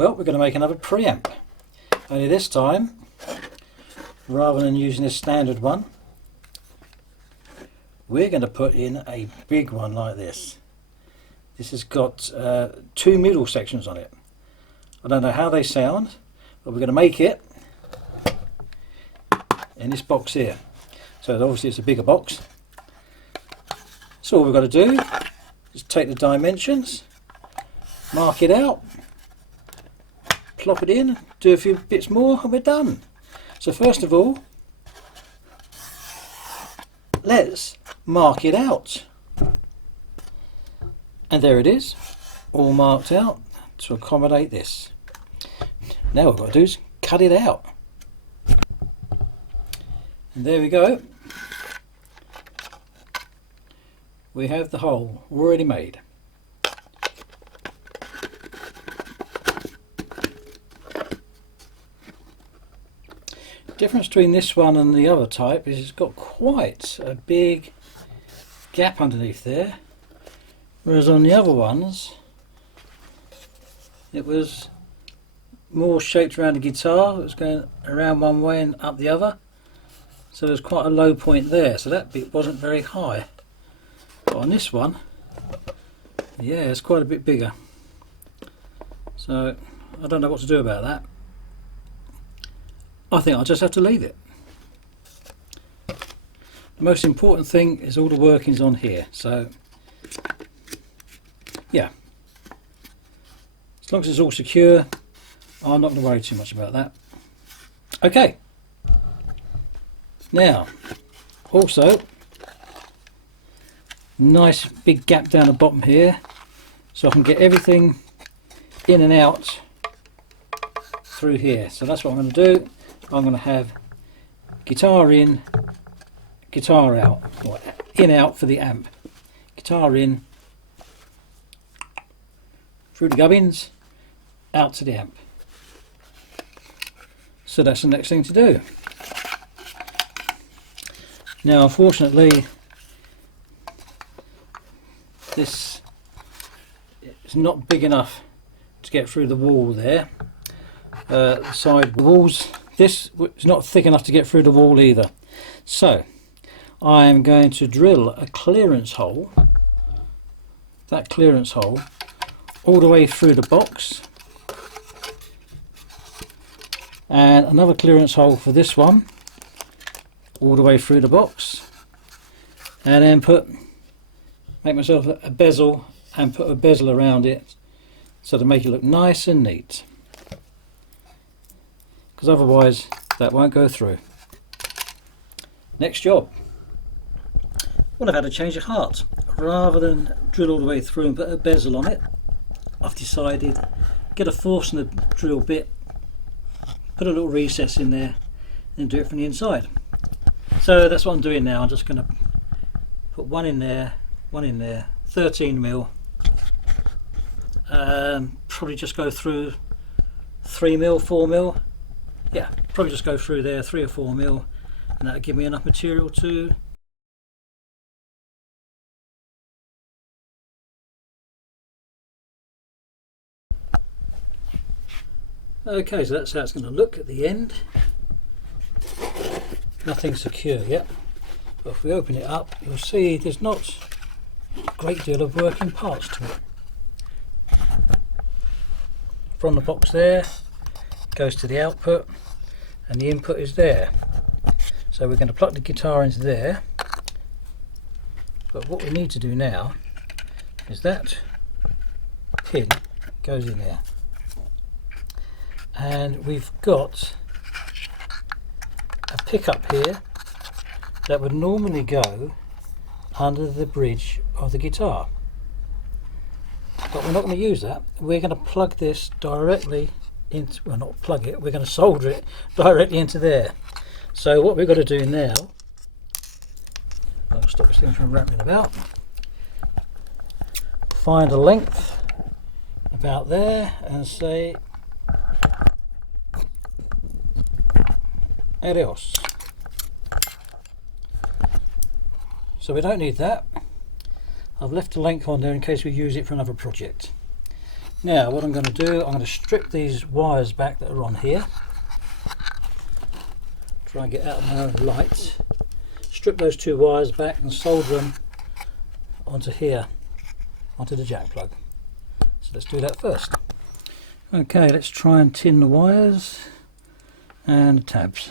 Well, we're going to make another preamp. Only this time, rather than using this standard one, we're going to put in a big one like this. This has got two middle sections on it. I don't know how they sound, but we're going to make it in this box here. So obviously it's a bigger box. So all we've got to do is take the dimensions, mark it out, plop it in, do a few bits more, and we're done. So first of all, let's mark it out. And there it is, all marked out to accommodate this. Now what we've got to do is cut it out. And there we go. We have the hole already made. The difference between this one and the other type is it's got quite a big gap underneath there, whereas on the other ones it was more shaped around the guitar. It was going around one way and up the other, so there's quite a low point there, so that bit wasn't very high. But on this one, yeah, it's quite a bit bigger, so I don't know what to do about that. I think I'll just have to leave it. The most important thing is all the workings on here, so yeah, as long as it's all secure, I'm not going to worry too much about that. Okay, now also nice big gap down the bottom here, so I can get everything in and out through here. So that's what I'm going to do. I'm going to have guitar in, guitar out, or in out for the amp, guitar in through the gubbins, out to the amp. So that's the next thing to do. Now unfortunately this is not big enough to get through the wall there, the side walls. This is not thick enough to get through the wall either. So I am going to drill a clearance hole, that clearance hole, all the way through the box, and another clearance hole for this one, all the way through the box, and then make myself a bezel and put a bezel around it, so to make it look nice and neat, because otherwise that won't go through. Next job. Well, I've had a change of heart. Rather than drill all the way through and put a bezel on it, I've decided get a force in the drill bit, put a little recess in there, and do it from the inside. So that's what I'm doing now. I'm just going to put one in there, 13mm. Probably just go through 3mm, 4mm. Yeah, probably just go through there 3 or 4mm, and that'll give me enough material to okay, so that's how it's going to look at the end. Nothing secure yet, but if we open it up, you'll see there's not a great deal of working parts to it. From the box there, goes to the output, and the input is there. So we're going to plug the guitar into there, but what we need to do now is that pin goes in there, and we've got a pickup here that would normally go under the bridge of the guitar, but we're not going to use that. We're going to plug this directly into, well, not plug it, we're going to solder it directly into there. So what we've got to do now, I'll stop this thing from wrapping about, find a length about there and say adios. So we don't need that. I've left a length on there in case we use it for another project. Now what I'm going to do, I'm going to strip these wires back that are on here. Try and get out of my own light. Strip those two wires back and solder them onto here, onto the jack plug. So let's do that first. Okay, let's try and tin the wires and the tabs.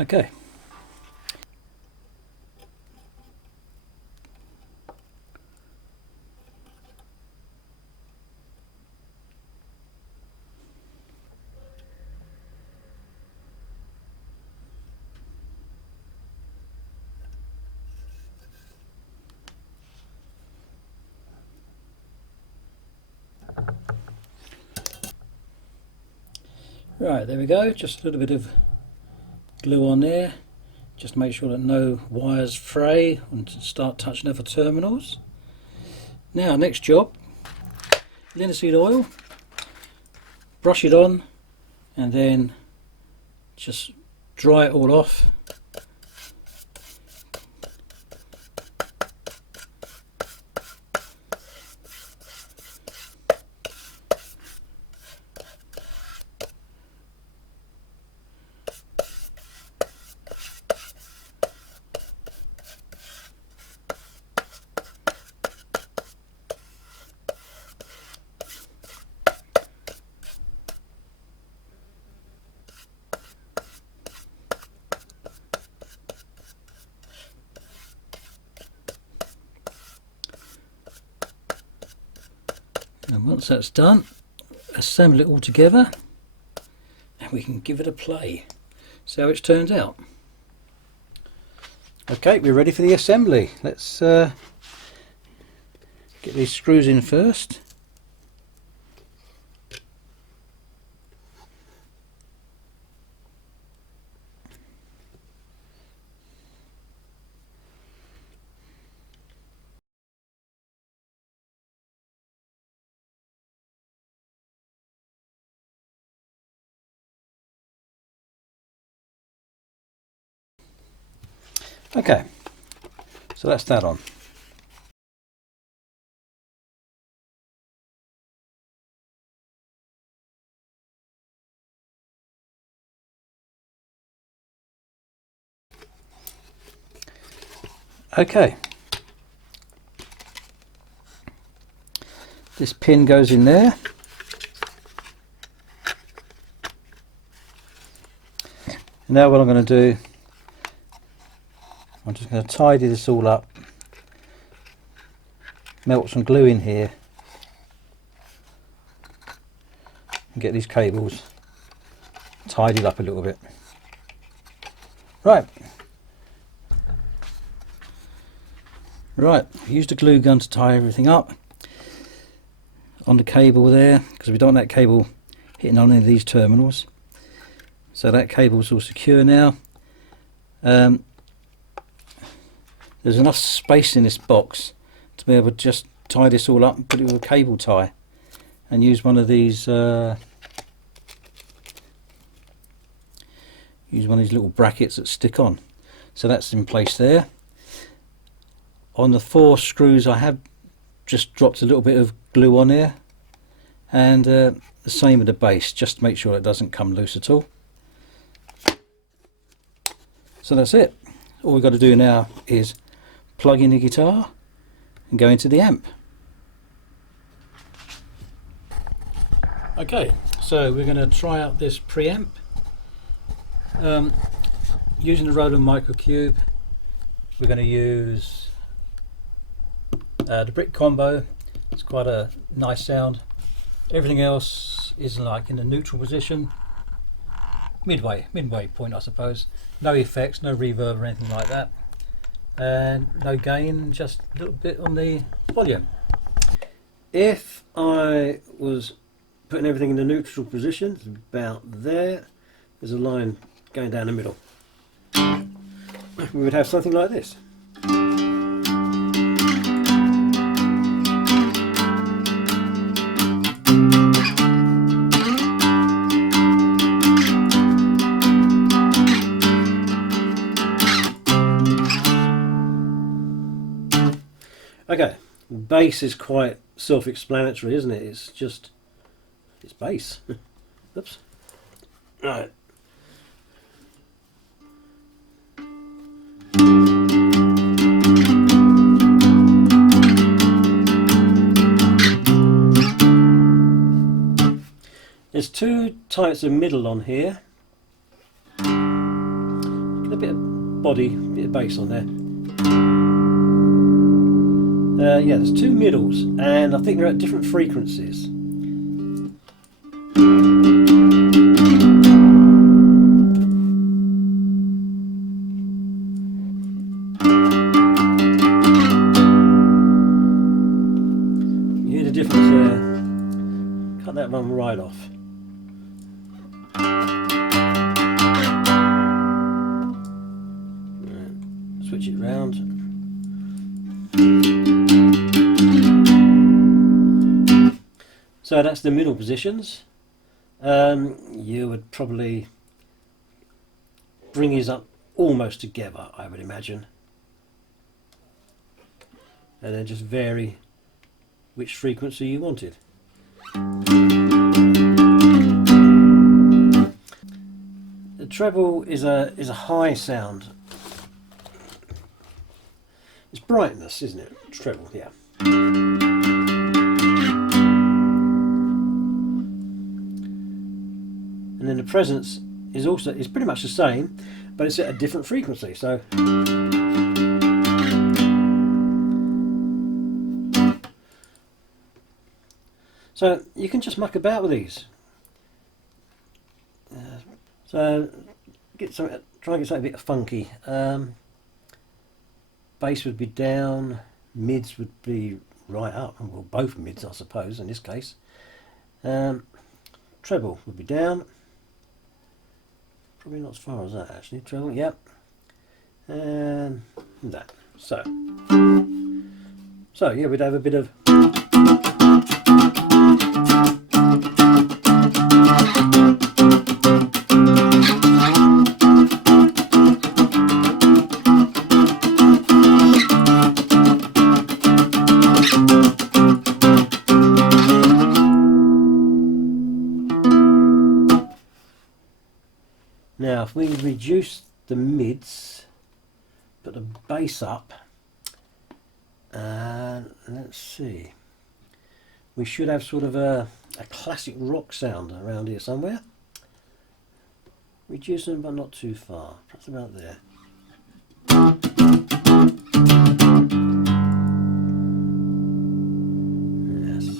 Okay. Right, there we go, just a little bit of glue on there, just to make sure that no wires fray and start touching other terminals. Now, next job, linseed oil, brush it on and then just dry it all off. And once that's done, assemble it all together and we can give it a play. See how it turns out. Okay, we're ready for the assembly. Let's get these screws in first. Okay, so that's that on. Okay, this pin goes in there. Now what I'm going to do, I'm just going to tidy this all up, melt some glue in here and get these cables tidied up a little bit. Right, use the glue gun to tie everything up on the cable there, because we don't want that cable hitting on any of these terminals. So that cable's all secure now. There's enough space in this box to be able to just tie this all up and put it with a cable tie and use one of these little brackets that stick on. So that's in place there. On the 4 screws I have just dropped a little bit of glue on here, and the same with the base, just to make sure it doesn't come loose at all. So that's it. All we've got to do now is plug in the guitar and go into the amp. Okay, so we're going to try out this preamp. Using the Roland Microcube, we're going to use the brick combo. It's quite a nice sound. Everything else is like in a neutral position, midway point, I suppose. No effects, no reverb or anything like that, and no gain, just a little bit on the volume. If I was putting everything in the neutral position. It's about there. There's a line going down the middle. We would have something like this. Okay, bass is quite self-explanatory, isn't it? It's bass. Oops. Right. There's two types of middle on here. Get a bit of body, a bit of bass on there. Yeah, there's two middles, and I think they're at different frequencies. You hear the difference there? Cut that one right off. Right, switch it round. So that's the middle positions. You would probably bring these up almost together, I would imagine, and then just vary which frequency you wanted. The treble is a high sound. It's brightness, isn't it? Treble, yeah. And then the presence is pretty much the same, but it's at a different frequency. So you can just muck about with these. So try and get something a bit funky. Bass would be down, mids would be right up, well, both mids I suppose in this case. Treble would be down. Probably not as far as that actually. Treble, yep. And that. So yeah, we'd have a bit of. Now if we reduce the mids, put the bass up, and let's see, we should have sort of a classic rock sound around here somewhere. Reduce them but not too far, perhaps about there. Yes.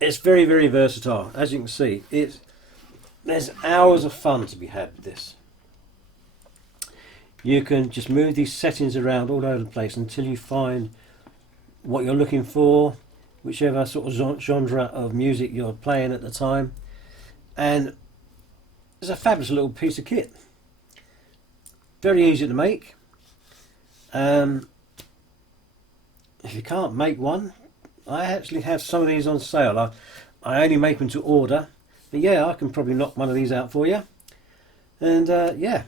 It's very, very versatile. As you can see, there's hours of fun to be had with this. You can just move these settings around all over the place until you find what you're looking for, whichever sort of genre of music you're playing at the time, and it's a fabulous little piece of kit. Very easy to make. If you can't make one, I actually have some of these on sale. I only make them to order, but yeah, I can probably knock one of these out for you. And yeah,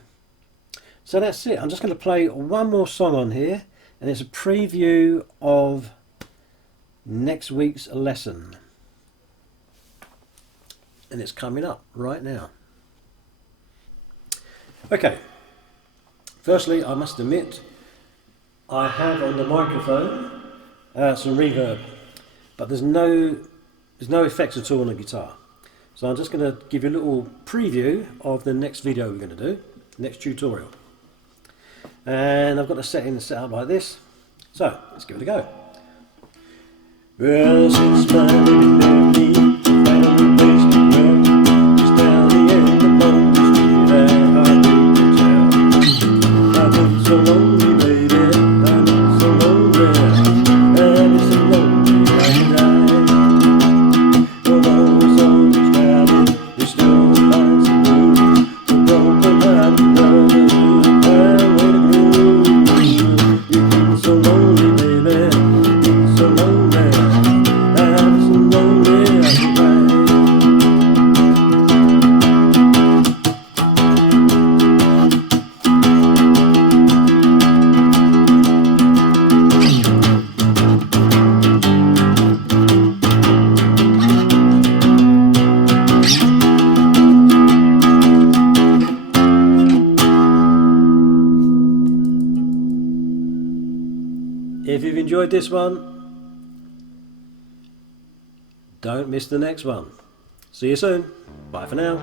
so that's it. I'm just going to play one more song on here, and it's a preview of next week's lesson, and it's coming up right now. Okay, firstly I must admit I have on the microphone some reverb, but there's no effects at all on the guitar. So I'm just going to give you a little preview of the next video we're going to do, next tutorial. And I've got the settings set up like this. So let's give it a go. Well, since my baby left me, found a place to dwell, just down the end of Bond Street, I hardly can tell. I've been so lonely, baby, I've been so lonely, I've been so lonely, I could die. Although it's always crowded, you still find some room to go behind another quiet way to groove. You've been so lonely, baby, you've been so lonely. If you've enjoyed this one, don't miss the next one. See you soon. Bye for now.